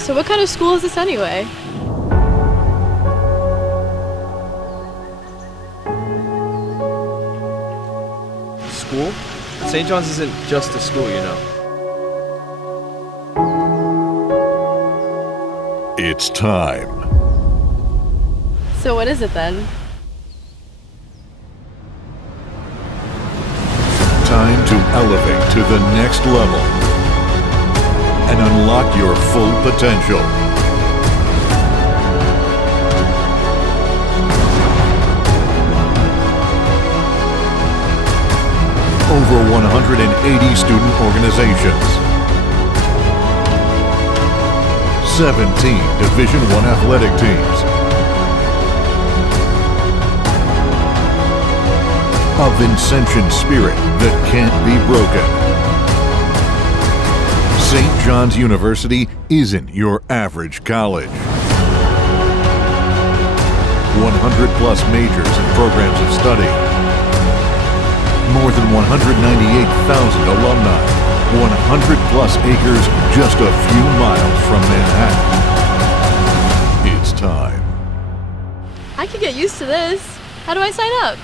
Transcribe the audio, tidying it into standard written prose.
So what kind of school is this anyway? School? St. John's isn't just a school, you know. It's time. So what is it then? Time to elevate to the next level and unlock your full potential. Over 180 student organizations, 17 Division I athletic teams, a Vincentian spirit that can't be broken. St. John's University isn't your average college. 100+ majors and programs of study. More than 198,000 alumni. 100+ acres just a few miles from Manhattan. It's time. I could get used to this. How do I sign up?